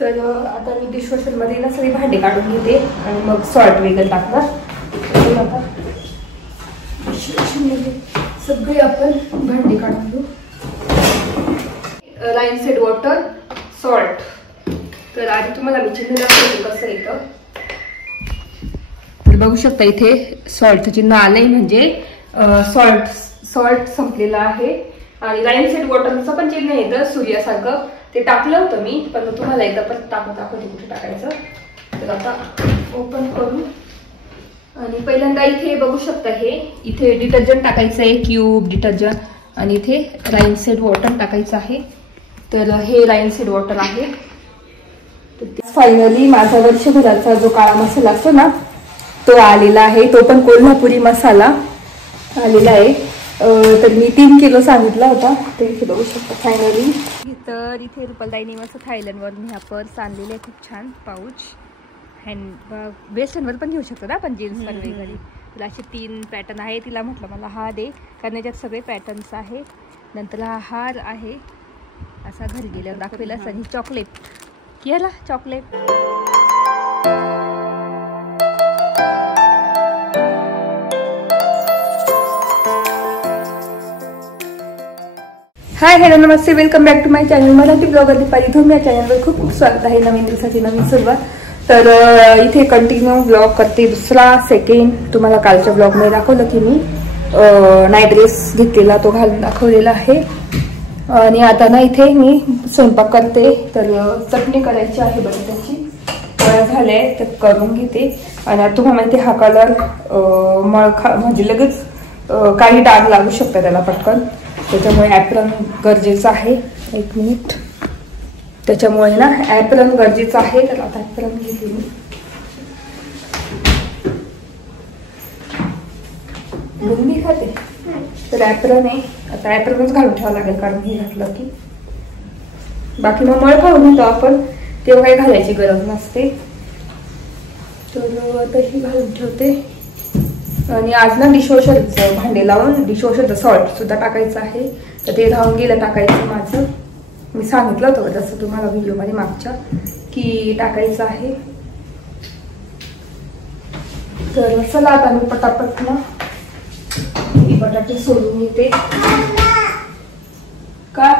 तर आता मी डिशवॉशरमध्ये ना सगळी भांडे काढून घेते आणि मग सॉल्ट वगैरे टाकणार. आता डिशवॉशरमध्ये सगळे आपण भांडे काढून घेऊ. लाईनसेड वॉटर सॉल्ट. तर आधी तुम्हाला मी चिन्ह दाखवते कसं येतं. तर बघू शकता इथे सॉल्ट चिन्ह आलंय, म्हणजे सॉल्ट संपलेला आहे. आणि लाईनसेड वॉटरचं पण चिन्ह येतं सूर्यासारखं, ते टाकलं होतं मी, पण तुम्हाला एकदा परत टाकून दाखवते कुठे टाकायचं. तर आता ओपन करू आणि पहिल्यांदा इथे बघू शकता हे इथे डिटर्जंट टाकायचं आहे, क्यूब डिटर्जंट, आणि इथे लाईनसेड वॉटर टाकायचं आहे. तर हे लाईनसेड वॉटर आहे. फायनली माझा वर्षभराचा जो काळा मसाला असतो ना तो आलेला आहे, तो पण कोल्हापुरी मसाला आलेला आहे. तर मी 3 किलो सांगितला होता, ते इथे बघू शकता फायनली. तर इथे रुपलदाईने मस्त थायलंडवरून ह्या पर्स आणलेले आहे, खूप छान पाऊच. हँड वेस्टर्नवर पण घेऊ शकतो ना आपण, जीन्सवर वगैरे. तिला असे 3 पॅटर्न आहे. तिला म्हटलं मला हा दे, कारण याच्यात सगळे पॅटर्न्स आहे. नंतर हा हार आहे, असा घरी गेल्यावर दाखवेल. आणि चॉकलेट केला चॉकलेट. हाय हॅलो नमस्ते, welcome back to my channel Marathi blogger Deepali Dhom. या चॅनलवर खूप खूप स्वागत आहे. नवीन दिवसाची नवीन सुरुवात. तर इथे कंटिन्यू ब्लॉग करते, दुसरा सेकंड. तुम्हाला कालच्या ब्लॉगमध्ये दाखवलं की मी नाईट ड्रेस घेतलेला, तो घालून दाखवलेला आहे. आणि आता ना इथे मी स्वयंपाक करते. तर चटणी करायची आहे बटाट्याची, झाले तर करून घेते. आणि तुम्हाला माहिती हा कलर मळखा म्हणजे लगेच काही डाग लागू शकतात त्याला पटकन, त्याच्यामुळे ॲप्रन गरजेचं आहे. 1 मिनिट. त्याच्यामुळे ना ॲप्रन गरजेचं आहे. तर आता ॲप्रन घेते मी. बुंदी खाते तर ॲप्रन आहे. आता ॲप्रनच घालून ठेवावं लागेल, कारण हे घातलं की बाकी मग मळ घालून घेतो आपण, तेव्हा काही घालायची गरज नसते. तर आता ही घालून ठेवते. आणि आज ना डिशवॉशरचं भांडे लावून डिशवॉशरचं सॉल्ट सुद्धा टाकायचं आहे. तर ते राहून गेलं टाकायचं माझं. मी सांगितलं होतं जसं तुम्हाला व्हिडिओमध्ये मागच्या की टाकायचं आहे. तर चला आता मी पटापट ना बटाटे सोडून येते. का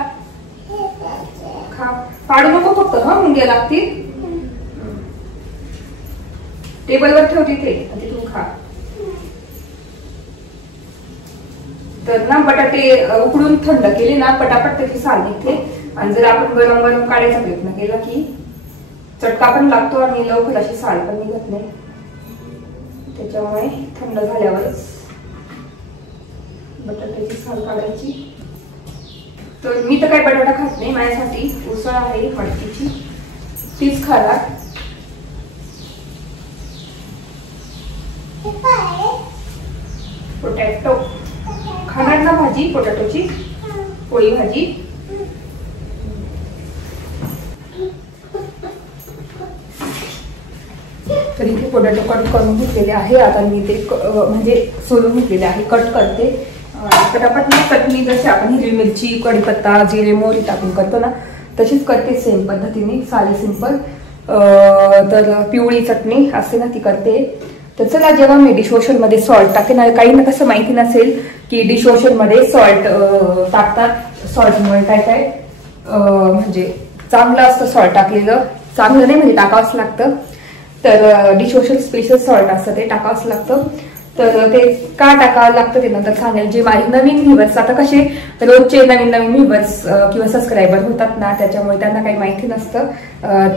खा पाडू नको फक्त, हा मुंग्या लागतील. टेबलवर ठेव तिथे, तू खा. तर ना बटाटे उकडून थंड केले ना पटापट त्याची साल निघते. आणि जर आपण गरम गरम काढायचा प्रयत्न केला की चटका पण लागतो आणि लवकर अशी साल पण निघत नाही. त्याच्यामुळे थंड झाल्यावरच बटाट्याची साल काढायची. तर मी तर काही बटाटा खात नाही, माझ्यासाठी उसळ आहे मटकीची, तीच खाणार. पोटॅटो खाणार ना भाजी, पोटॅटोची पोळी भाजी. तर इथे पोटॅटो कट करून घेतलेले आहे. आता मी ते म्हणजे सोलून घेतलेले आहे, कट करते. पटापट मी चटणी जशी आपण हिरवी मिरची, कढीपत्ता, जिरे, मोहरी टाकून करतो ना तशीच करते, सेम पद्धतीने, साधी सिंपल. तर पिवळी चटणी असते ना ती करते. तर चला, जेव्हा मी डिशवॉशरमध्ये सॉल्ट टाकते ना, काही ना कसं माहिती नसेल की डिशवॉशरमध्ये सॉल्ट टाकतात. सॉल्टमुळे काय काय म्हणजे चांगलं असतं सॉल्ट टाकलेलं, चांगलं नाही म्हणजे टाकावंच लागतं. तर डिशवॉशर स्पेशल सॉल्ट असतं, ते टाकावंच लागतं. तर ते का टाकावं लागतं ते नंतर सांगेल. जे माझे नवीन व्ह्यूअर्स, आता कसे रोजचे नवीन व्ह्यूअर्स किंवा सबस्क्रायबर होतात ना, त्याच्यामुळे त्यांना काही माहिती नसतं.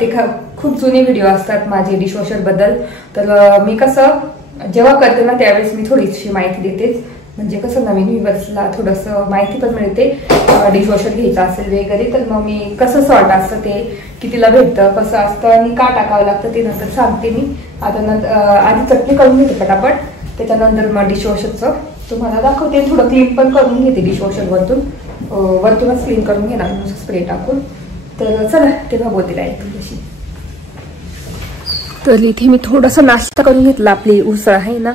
ते खूप जुने व्हिडिओ असतात माझे डिशवॉशर बद्दल. तर मी कसं जेव्हा करते ना त्यावेळेस मी थोडीशी माहिती देतेच, म्हणजे कसं नवीन व्ह्यूअर्सला थोडंसं माहिती पण मिळते. डिशवॉशर घ्यायचं असेल वगैरे तर मग मी कसं सॉल्ट असतं ते कितीला भेटतं, कसं असतं आणि का टाकावं लागतं ते नंतर सांगते मी. आता आधी चटणी करून घेते पटापट, त्याच्यानंतर मग डिशवॉशरचं तुम्हाला दाखवते. थोडं क्लीन पण करून घेते डिशवॉशर वरतूनच क्लीन करून घेणार स्प्रे टाकून. तर चला तेव्हा बोलते डायरेक्ट तुझ्याशी. तर इथे मी थोडासा नाश्ता करून घेतला. आपली उसळ आहे ना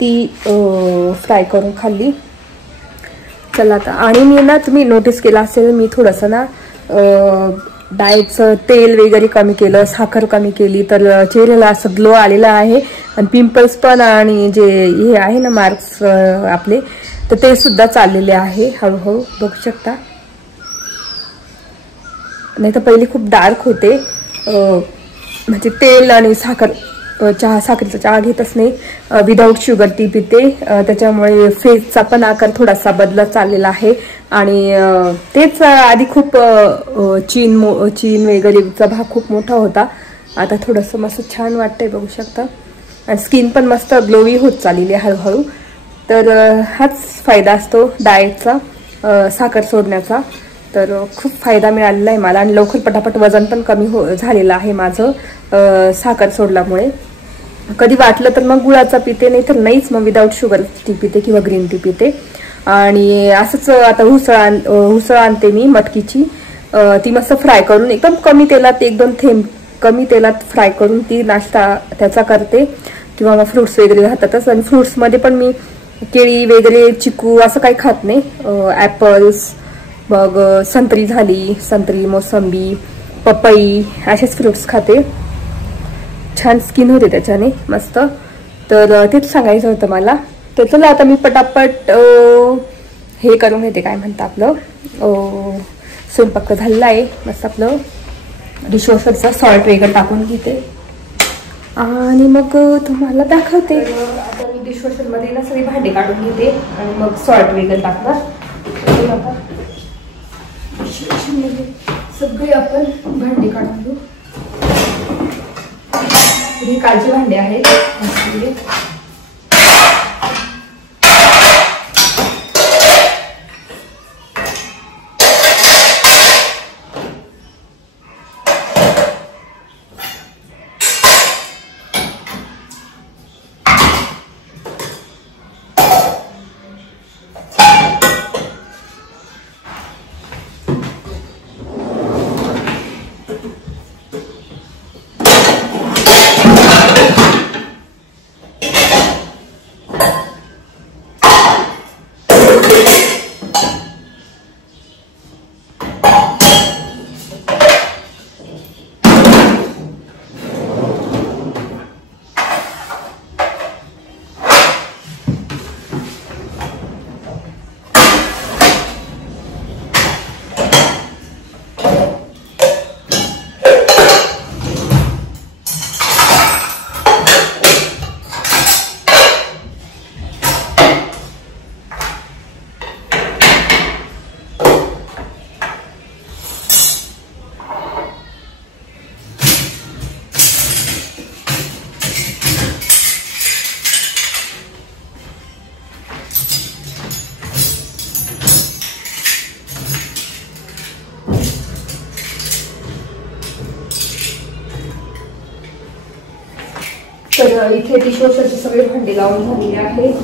ती फ्राय करून खाल्ली. चला आता, आणि मी ना तुम्ही नोटीस केला असेल मी थोडंसं ना डाएटचं तेल वगैरे कमी केलं, साखर कमी केली, तर चेहऱ्याला असं ग्लो आलेला आहे. आणि पिंपल्स पण आणि जे हे आहे ना मार्क्स आपले, तर ते सुद्धा चाललेले आहे हळूहळू, बघू शकता. नाही तर पहिले खूप डार्क होते, म्हणजे तेल आणि साखरेचा चहा घेतच नाही, विदाऊट शुगर टी पिते, त्याच्यामुळे फेसचा पण आकार थोडासा बदलत चाललेला आहे. आणि तेच आधी खूप चीन वगैरेचा भाग खूप मोठा होता, आता थोडंसं मस्त छान वाटतंय, बघू शकता. आणि स्किन पण मस्त ग्लोवी होत चाललेली आहे हळूहळू. तर हाच फायदा असतो डाएटचा, साखर सोडण्याचा. तर खूप फायदा मिळालेला आहे मला. आणि लवकर पटापट वजन पण कमी झालेलं आहे माझं साखर सोडल्यामुळे. कधी वाटलं तर मग गुळाचा पिते, नाही तर नाहीच, मग विदाऊट शुगर टी पिते किंवा ग्रीन टी पिते. आणि असंच आता उसळ आणते मी मटकीची, ती मस्त फ्राय करून एकदम कमी तेलात, 1-2 थेंब कमी तेलात फ्राय करून ती नाश्ता त्याचा करते. किंवा मग फ्रुट्स वगैरे राहतातच. आणि फ्रुट्समध्ये पण मी केळी वगैरे, चिकू असं काही खात नाही, ॲपल्स, मग संत्री झाली, संत्री, मोसंबी, पपई असेच फ्रुट्स खाते. छान स्किन होते त्याच्याने मस्त. तर तेच सांगायचं होतं मला. तर चला आता मी पटापट हे करून घेते, काय म्हणतं आपलं स्वयंपाक झालेला आहे मस्त. आपलं डिशवॉशरचा सॉल्ट वगैरे टाकून घेते आणि मग तुम्हाला दाखवते. आता मी डिशवॉशरमध्ये ना सगळी भांडी काढून घेते आणि मग सॉल्ट वगैरे टाकणार. सगळे आपण भांडी काढून घेऊ. हे कालचे भांडे आहेत. तर इथे डिशवॉशरचे सगळे भांडे लावून झालेले आहेत.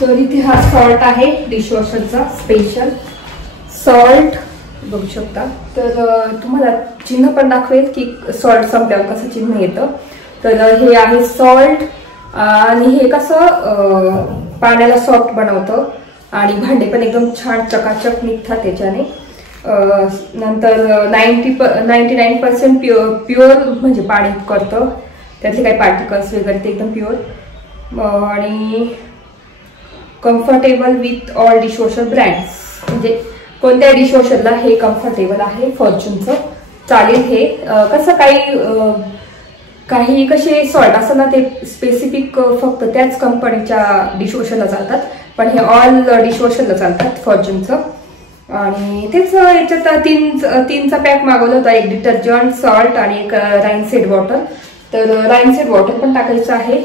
तर इथे हा सॉल्ट आहे डिशवॉशरचा स्पेशल सॉल्ट, बघू शकता. तर तुम्हाला चिन्ह पण दाखवेल की सॉल्ट संपल्यावर कसं चिन्ह येतं. तर हे आहे सॉल्ट आणि हे कसं पाण्याला सॉफ्ट बनवतं आणि भांडे पण एकदम छान चकाचक निघतात त्याच्याने. नंतर 99% प्युअर म्हणजे पाणी करतं, त्यातले काही पार्टिकल्स वगैरे ते एकदम प्युअर. आणि comfortable with all dishwasher brands, म्हणजे कोणत्या डिशवॉशरला हे कम्फर्टेबल आहे. फॉर्च्यूनचं चालेल. हे कसं काही कसे सॉल्ट असं ना ते स्पेसिफिक फक्त त्याच कंपनीच्या डिशवॉशरला चालतात, पण हे ऑल डिशवॉशरला चालतात फॉर्च्यूनचं. आणि तेच याच्यात तीनचा पॅक मागवला होता, एक डिटर्जंट, सॉल्ट आणि एक राईनसेड वॉटर. तर राईनसेड वॉटर पण टाकायचं आहे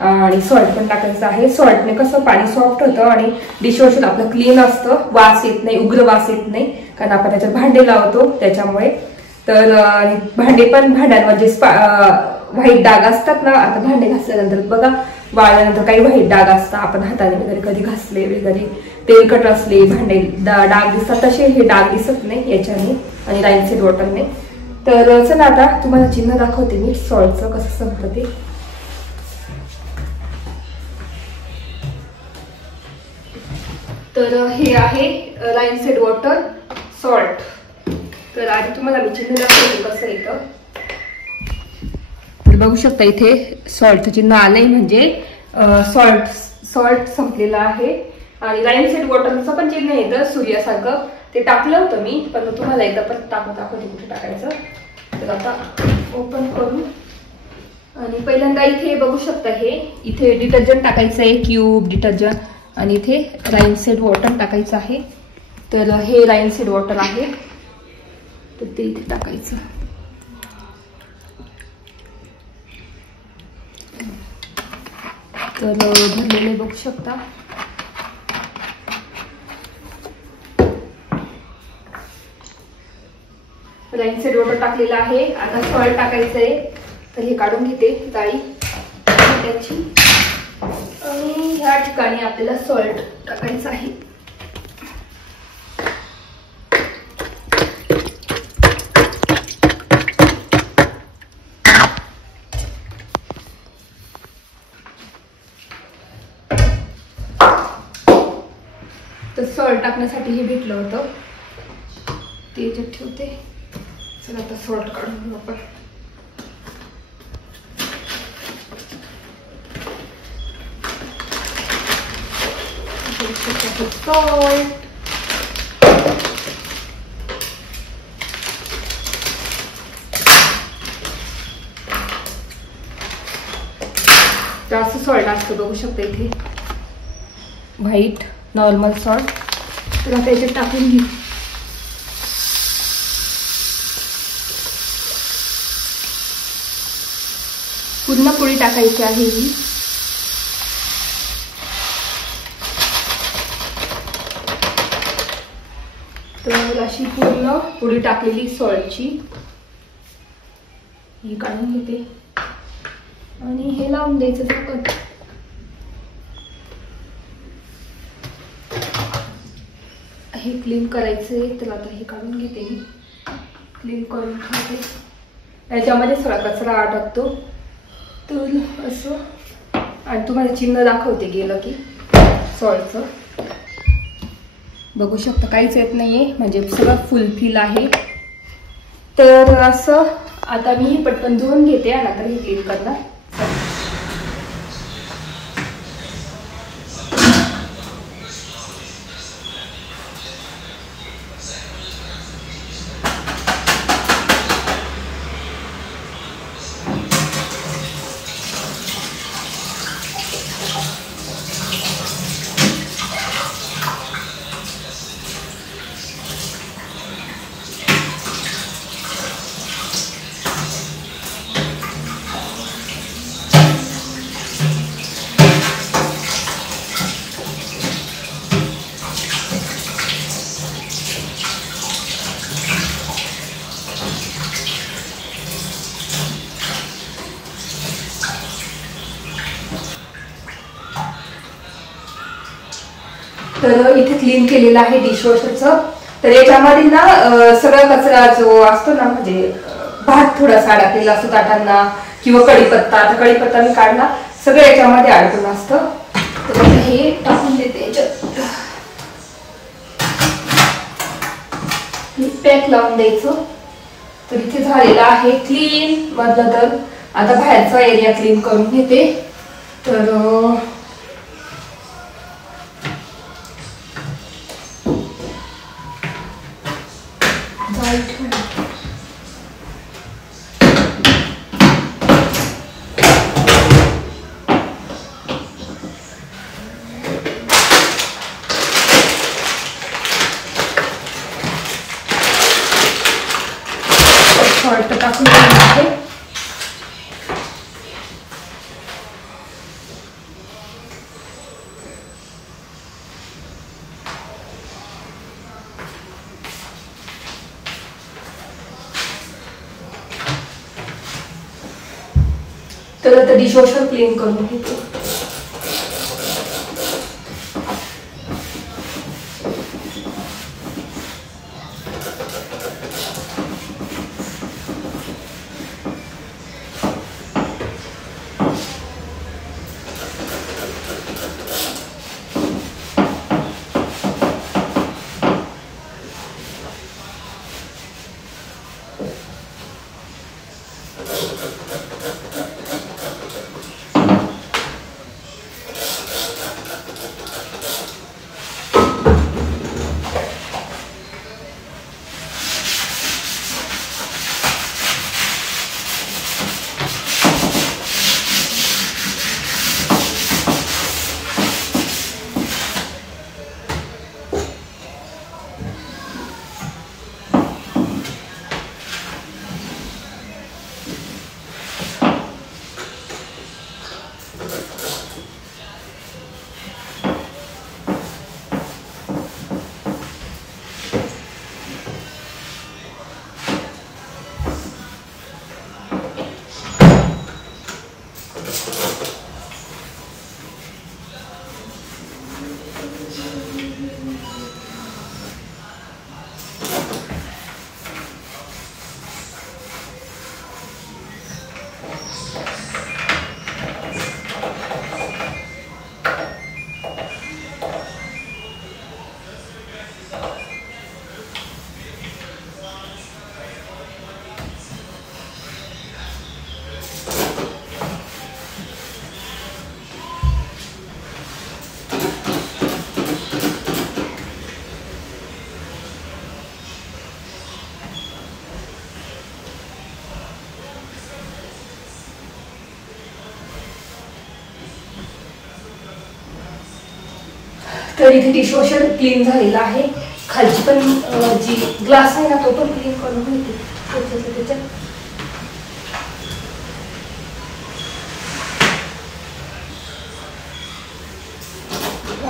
आणि सॉल्ट पण टाकायचं आहे. सॉल्टने कसं पाणी सॉफ्ट होतं आणि डिशवॉशर आपलं क्लीन असतं, वास येत नाही, उग्र वास येत नाही, कारण आपण त्याच्यात भांडे लावतो त्याच्यामुळे. तर भांडे पण भांड्यांवर जे व्हाईट डाग असतात ना, आता भांडे घासल्यानंतर बघा वाळल्यानंतर काही व्हाईट डाग असतात, आपण हाताने वगैरे कधी घासले वगैरे तेलकट असले भांडे डाग दिसतात तसे हे डाग दिसत नाही याच्याने आणि लाईनसेट वॉटरने. तर चला आता तुम्हाला चिन्ह दाखवते मी सॉल्टचं कसं संपतं ते. तर हे आहे लाईनसेट वॉटर सॉल्ट. तर आधी तुम्हाला मी चिन्ह दाखवते कसं येतं. तर बघू शकता इथे सॉल्ट चिन्ह आलंय म्हणजे सॉल्ट संपलेलं आहे. आणि लाईनसेट वॉटरचं पण चिन्ह येतं सूर्यासारखं, ते टाकलं होतं मी, पण तुम्हाला एकदा परत दाखवते कुठे टाकायचं. तर आता ओपन करू आणि पहिल्यांदा इथे बघू शकता हे इथे डिटर्जंट टाकायचं आहे, क्यूब डिटर्जंट, आणि इथे लाईनसेट वॉटर टाकायचं आहे. तर हे लाईनसेट वॉटर आहे तर ते इथे टाकायचं. तर भरलेले बघू शकता. लाईनसेट वॉटर टाकलेलं आहे. आता सॉल्ट टाकायचं आहे. तर हे काढून घेते जाळी त्याची आणि ह्या ठिकाणी आपल्याला सॉल्ट टाकायचं आहे. तर सॉल्ट टाकण्यासाठी हे भेटलं होतं ते याच्यात ठेवते. चला आता सॉल्ट काढून घेऊ आपण. सॉल्ट जास्त सॉल्ट असतं बघू शकता इथे व्हाईट नॉर्मल सॉल्ट. तर आता याच्यात टाकून घेऊ. पूर्ण पुडी टाकायची आहे ही. तर अशी पूर्ण पुडी टाकलेली सॉल्टची ही काढून घेते आणि हे लावून द्यायचं झाकण. हे क्लीन करायचंय. तर आता हे काढून घेते, क्लीन करून ठेवते. याच्यामध्ये सगळा कचरा अटकतो. तर असं आणि तुम्हाला चिन्ह दाखवते गेलं की सॉल्टचं. बघू शकता काहीच येत नाहीये म्हणजे सगळं फुलफिल आहे. तर असं आता मी पटकन धुवून घेते आणि आता हे क्लीन करणार. तर इथे क्लीन केलेलं आहे डिशवॉशरचं. तर याच्यामध्ये ना सगळा कचरा जो असतो ना म्हणजे भात थोडासा अडकलेला असतो ताटांना किंवा कढीपत्ता. आता कढीपत्ता मी काढला सगळं याच्यामध्ये अडकून असतं. तर हे टाकून देते याच्यात. पॅक लावून द्यायचं. तर इथे झालेलं आहे क्लीन मधलं. तर आता बाहेरचा एरिया क्लीन करून घेते. तर सॉल्ट टाकून घ्यायचे. तर आता डिशवॉशर क्लीन करून घेतो. तर इथे डिशवॉशर क्लीन झालेला आहे. खालची पण जी ग्लास आहे ना तो पण क्लीन करून घेते त्याच्यात.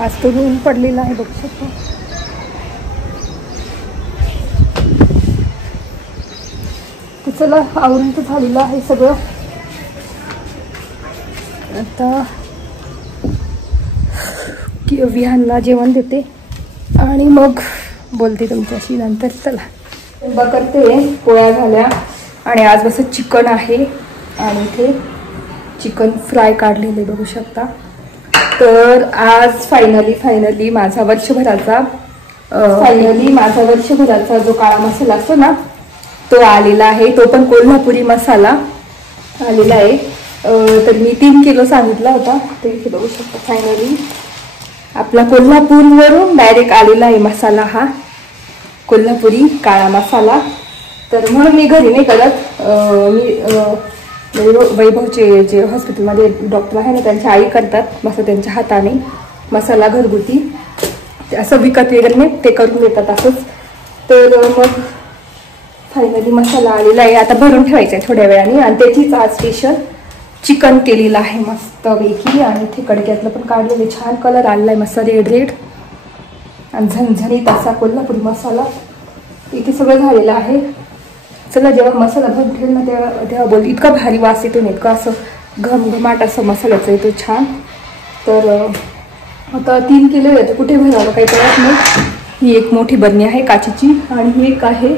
आज तो ऊन पडलेला आहे बघू शकतो. चला आवरून तर झालेलं आहे सगळं. आता विहानला जेवण देते आणि मग बोलते तुमच्याशी नंतर. चला करते. पोळ्या झाल्या आणि आज बस चिकन आहे आणि इथे चिकन फ्राय काढलेले बघू शकता. तर आज फायनली माझा वर्षभराचा जो काळा मसाला असतो ना तो आलेला आहे. तो पण कोल्हापुरी मसाला आलेला आहे. तर मी 3 किलो सांगितला होता. तर इथे बघू शकता फायनली आपला कोल्हापूरवरून डायरेक्ट आलेला आहे मसाला, हा कोल्हापुरी काळा मसाला. तर म्हणून मी घरी नाही करत. मी वैभवचे जे हॉस्पिटलमध्ये डॉक्टर आहे ना त्यांच्या आई करतात मस्त त्यांच्या हाताने मसाला घरगुती. असं विकत वगैरे नाही, ते करून देतात असंच. तर मग फायनली मसाला आलेला आहे. आता भरून ठेवायचा आहे थोड्या वेळाने आणि त्याचीच आज स्पेशल चिकन केलेलं आहे मस्तपैकी. आणि इथे कडक्यातलं पण काढलेले छान कलर आलेला आहे मस्त रेड आणि झणझणीत असा कोल्हापुरी मसाला. इथे सगळं झालेलं आहे. चला जेव्हा मसाला भरून ठेवला ना तेव्हा बोल इतका भारी वास येतो ना, इतका असं घमघमाट असं मसाल्याचं येतो छान. तर आता 3 किलो येतं कुठे भरावं काही कळत नाही. ही एक मोठी बरणी आहे काचेची आणि ही एक आहे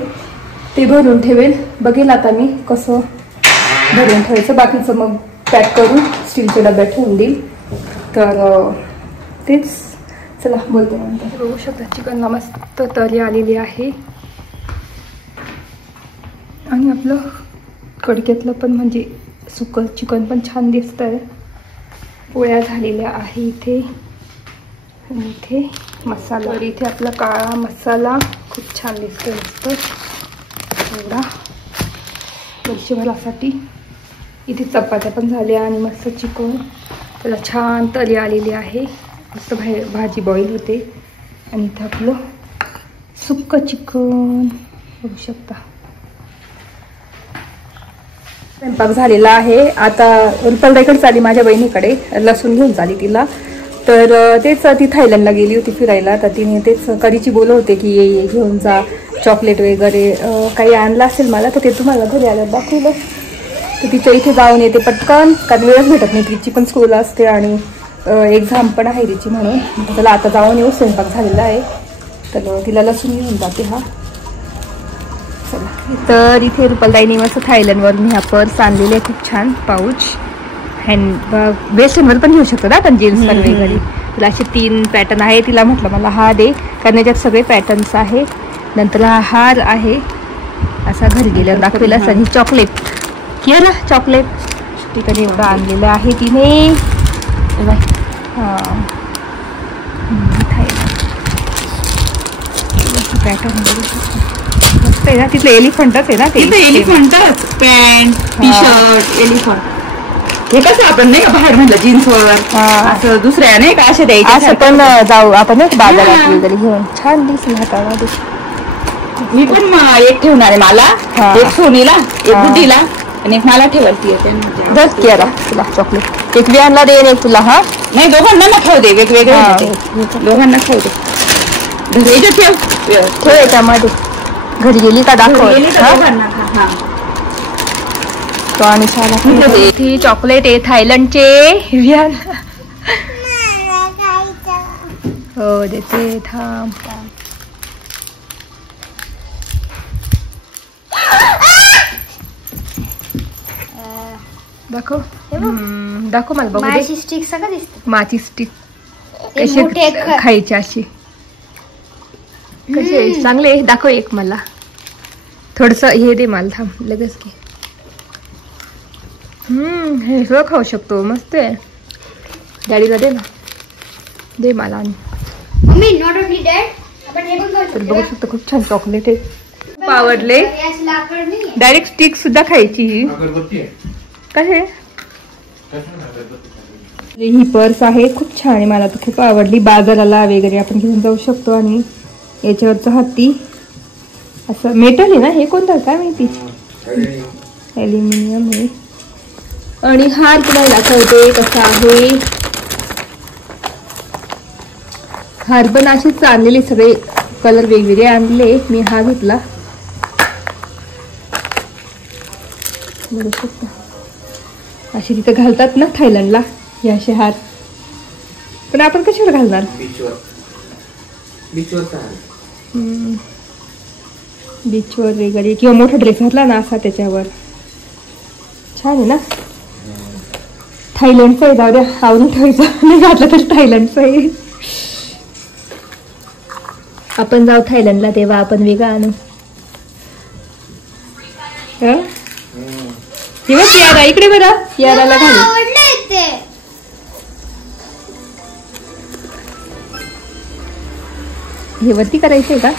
ते भरून ठेवेल. बघेल आता मी कसं भरून ठेवायचं. बाकीचं मग पॅक करून स्टीलच्या डब्यात ठेवून देईल. तर तेच चला बोलते नंतर. बघू शकता चिकनला मस्त तरी आलेली आहे आणि आपलं कडक्यातलं पण म्हणजे सुकं चिकन पण छान दिसतंय. पोळ्या झालेल्या आहे इथे आणि इथे मसाला. तर इथे आपला काळा मसाला खूप छान दिसतोय मस्त एवढा वर्षभरासाठी. इथे चपात्या पण झाल्या आणि मस्त चिकन त्याला छान तरी आलेली आहे. मस्त भाजी बॉईल होते आणि इथं आपलं सुक्कं चिकन बघू शकता. स्वयंपाक झालेला आहे. आता रुपालताईकडे चाली माझ्या बहिणीकडे लसूण घेऊन चाली तिला. तर तेच ती थायलंडला गेली होती फिरायला. तर तिने तेच कधीची बोलत होते की ये घेऊन जा चॉकलेट वगैरे काही आणलं असेल मला. तर ते तुम्हाला घरी आल्यावर दाखवलं. तर तिच्या इथे जाऊन येते पटकन कारण वेळच भेटत नाही. तिची पण स्कूल असते आणि एक्झाम पण आहे तिची म्हणून. त्याला आता जाऊन येऊ स्वयंपाक झालेला आहे. तर तिला लसूण घेऊन जाते. हा चला. तर इथे रुपालताईने मस्त थायलंडवरून ह्या पर्स आणलेले खूप छान पाऊच हँड वेस्टर्नवर पण घेऊ शकतो ना आपण जीन्स पण वगैरे. तिला असे 3 पॅटर्न आहे. तिला म्हटलं मला हा दे कारण याच्यात सगळे पॅटर्न्स आहे. नंतर हा हार आहे असा घरी गेल्यावर दाखवेल असं. आणि चॉकलेट किया ना चॉकलेट तिकडे एवढं आणलेलं आहे तिने. हां पॅटर्न मस्त आहे ना. तिथलं एलिफंटच आहे ना ते. एलिफंटच पॅन्ट टी शर्ट एलिफंट. हे कसं आपण नाही का बाहेर म्हणलं जीन्सवर असं दुसऱ्या नाही का असे द्यायचे. असं पण जाऊ आपण नाही बाजारात वगैरे घेऊन छान दिसेल हातामध्ये. मी पण एक ठेवणार आहे मला. एक सोनीला एक बुद्धीला आणि एक मला ठेवायची आहे. दस केला तुला चॉकलेट. एक विहानला दे एक तुला. हा नाही दोघांना ना खाऊ दे वेगवेगळे. दोघांना खाऊ दे. ठेव याच्यामध्ये. घरी गेली का दाखव. तो आणि छान चॉकलेट आहे थायलंडचे विहान. हो देते थांब. दाखव दाखव मला बघू दे. स्टिक सगळं दिसत. माची स्टिक कशी खायची अशी कसे चांगले दाखव. एक मला थोडस हे दे मला. थांब लगेच की. हे सगळं खाऊ शकतो मस्त आहे. डॅडीला दे ना. दे मला. आणि तर बघू शकतो खूप छान चॉकलेट आहे. आवडले. डायरेक्ट स्टिक सुद्धा खायची. कसे ही पर्स आहे, खूप छान आहे, मला तर खूप आवडली. बाजाराला वगैरे आपण घेऊन जाऊ शकतो. आणि याच्यावरचं हत्ती असं मेटल आहे ना, हे कोणतं काय माहिती, ॲल्युमिनियम आहे. आणि हार तुम्हाला दाखवते कसा आहे. हार पण असेच आणलेले, सगळे कलर वेगवेगळे आणले. मी हा घेतला, बघू शकता. असे तिथं घालतात ना थायलंडला हे असे हार, पण आपण कशावर घालणार? बीचवर वगैरे, किंवा मोठा ड्रेस घातला ना असा त्याच्यावर. छान आहे ना. थायलंडचं आहे, जाऊ द्या, आवडून ठेवायचं. नाही घातलं तर थायलंडचं आहे. आपण जाऊ थायलंडला तेव्हा आपण वेगळं आणू. तेव्हा पियारा इकडे बरं, पियाराला घालू. हे वरती करायचंय का?